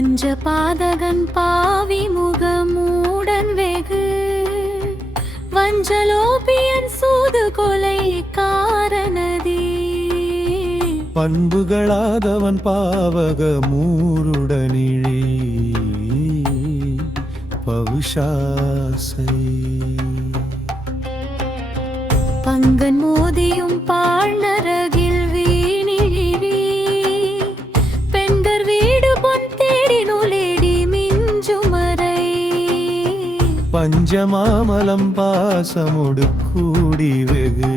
பஞ்சபாதகன் பாவி முகமூடன் வெகு வஞ்சலோபியன் சூது கொலை காரணதி பண்புகளாதவன் பாவக மூருடனிழி பவுஷாசை பங்கன் மோதியும் பாழ்நரகில் வீணிழி பெண்கர் வீடு பொன் தேடி நூலேடி மிஞ்சுமரை பஞ்சமாமலம் பாசமொடு கூடி வெகு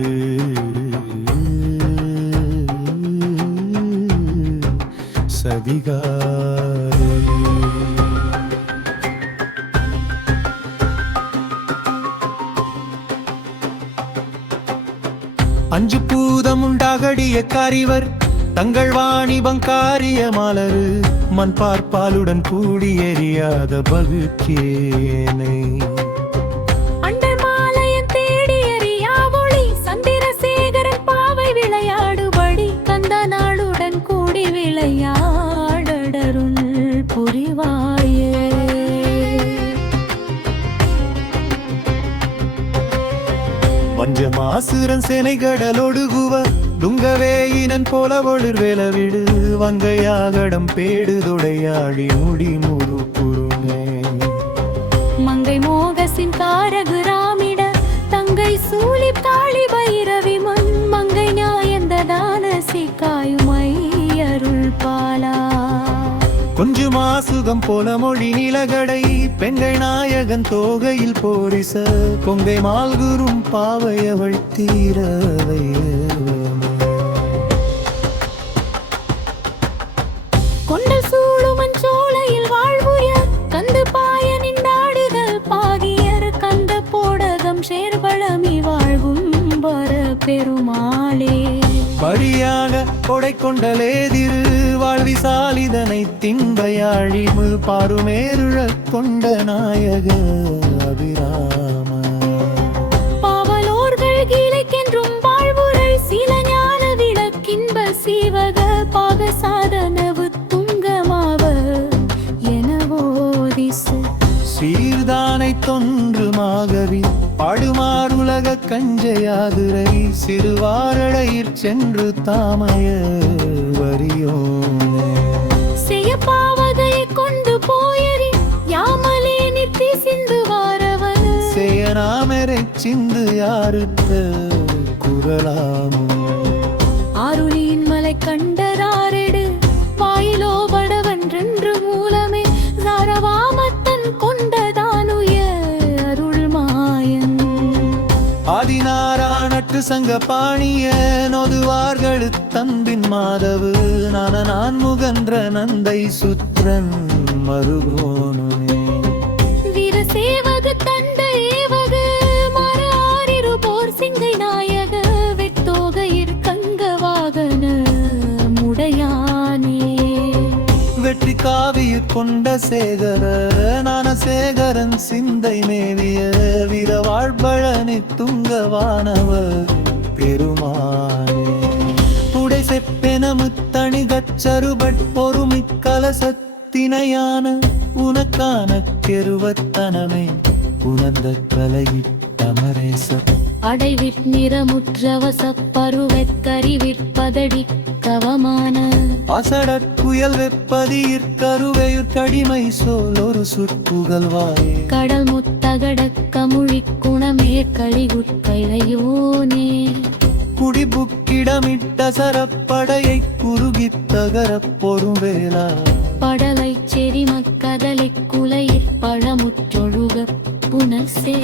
சதிகாரி அஞ்சு பூதமுண்டாகடிய காரிவர் தங்கள் வாணிபங்காரிய மலரு மண் பார்ப்பாலுடன் கூடி எறியாத பகுக்கேனை அண்டமாலயம் தேடி எறியாவொளி சந்திரசேகரன் பாவை விளையாடுபடி கந்த நாளுடன் கூடி விளையாடருள் புரிவாயே வஞ்சமாசுரன் சேனை கடலொடுகுவ துங்கவேயினன் போல ஒளிர் வேலவிடு வங்கையாகடம் பேடுதொடையாழி முடி முரு குருமே மங்கை மோகசின் காரகுராமிட தங்கை சூலி தாளி பைரவி மண் மங்கை நியாயந்த தானசி காயுமை அருள் பாலா கொஞ்சு மாசுகம் போல மொழி நிலகடை பெண்கள் நாயகன் தோகையில் போரிச கொங்கை மால்குரும் பாவையவள் தீரவை கொண்டல் சூழுமன் சோலையில் வாழ்வுய கந்து பாயனின் நாடுகள் பாகியர் கந்த போடகம் சேர்வளமி வாழ்வும் வர பெருமாளே பரியாக கொடை கொண்டலேதிரு வாழ்விசாலிதனை தின்பையாழி முள் பாருமேருழ கொண்ட நாயக அபிராம பாவலோர்கள் கீழைக்கென்றும் வாழ்வுரை சில ஞான விளக்கின்ப சீவக பாக சாதனவு துங்கமாவ எனவோதிசு சீர்தானை தொன்றுமாகவி பாடுமாறுலக கஞ்சையாதுரை சிறுவாரடையிற் சென்று தாமய வரியோனே செய்ய பாவகை கொண்டு போயறி யாமலே நித்தி சிந்து வாரவன் செய்யனாமரை சிந்து யாருக்கு குரலாமோ ஆருளியின் மலை கண்டராரெடு வாயிலோ படவன்றென்று மூலமே சாரவாமத்தன் கொண்டதானுய அருள் மாயன் ஆதிநாராயணற்று சங்க பாணிய நொதுவார்களு தம்பின் மாதவு நான் முகன்ற நந்தை சுற்றன் மருகோனுமே வீரசேவக தண்ட ஏவக மர ஆரிரு போர் சிங்கை நாயக வெட்டோகையிற் கங்க வாகன முடையானே வெற்றி காவியிற் கொண்ட சேகர ஞானசேகரன் சிந்தை மேவிய வீரவாழ்பழனி துங்கவானவர் பெருமானே உடை செப்பென முத்தணி கச்சருபட் பொறுமி கலசத்தினையான உனக்கான கெருவத்தனமே உணர்ந்த கலையிட்டமரேச அடைவிற் நிறமுற்றவசப் பருவெற்கறிவிற்பதடி கவமான அசடற்குயல் வெப்பதியிற் கருவையுற் கடிமை சோல் ஒரு சுற்புகழ்வாயே கடல் முத்தகடக் கமுழிக் குணமே களிகுட்கைலையோனே குடிபுக்கிடமிட்ட சரப்படையை குறுகித் தகரப் பொறுவேலா படலைச் செறிமக்கதலைக் குலையிற் பழமுற்றொழுக புனசே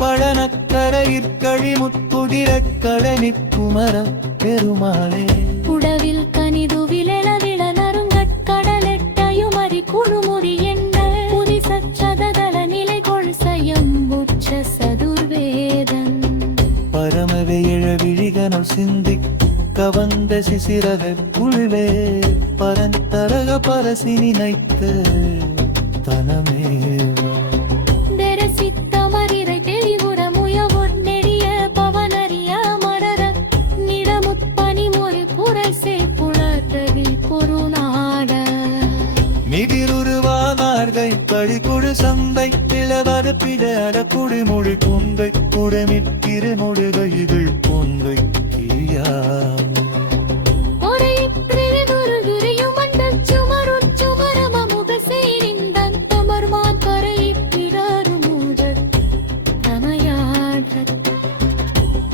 பழனக்கரையிற் கழிமுத்துதிரக் களனிக் குமர பெருமாளே உடவில் கனிதுவிலெளவிள நறுங்கட்கடலெட்டையுமறி குழுமுறி என்ன புதி சச்சததள நிலை கொள்சயம் உற்ற சதுர்வேதன் பரமவையழ விழிகனல் சிந்திக் கவந்த சிசிரக குழுவே பரந்தரக பரசினி நைத்த தனமேவ தெரசித்தமரிரை தெளிவுற முயவொட் நெடிய பவனறிய மரர நிடமுற்பனி மொழி புரசே புலர்தவில் பொருநாட மிதிருருவா சந்தை பிளவர பிடர குடிமொழி பொந்தை குடமிற்கிற மொழிகள் பொந்தை கிரியாம்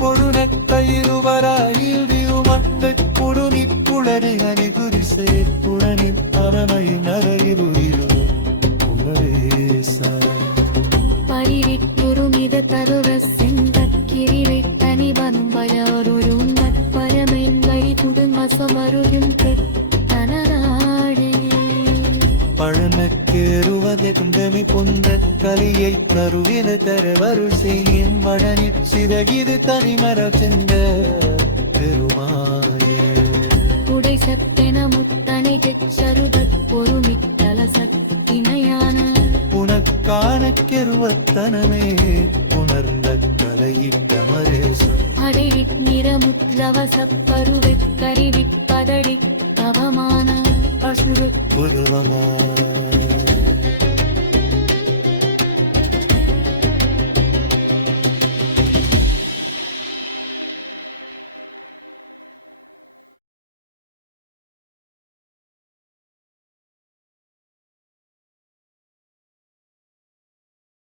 பொருணக்கயிறுவராயில் விருமந்தை குடுமி குளறி அணி குறிசே குழனி அரமையும் நரையுரிலோ തരുവ സെന്തക്കിരിവെ തനിവനും വയാറൊരു പരമെങ്കൈ കുടുംബസമരുയും തനനാടേ பழமக்கேறுவதை குண்டமி பொந்த கலியை தருவின தரவருள் செய்யின் மழனிற் சிறகிது தனிமர சென்ற பெருமாயே உடை சத்தென முத்தனை செச்சருதற் பொறுமித்தல சத்தினையான உனக்கான கெருவத்தனமே உணர்ந்த கலையிட்டமரேசு அடைவித் நிறமுத்லவசப்பருவித் கருவிப்பதடி தவமான அசுர புதுவமா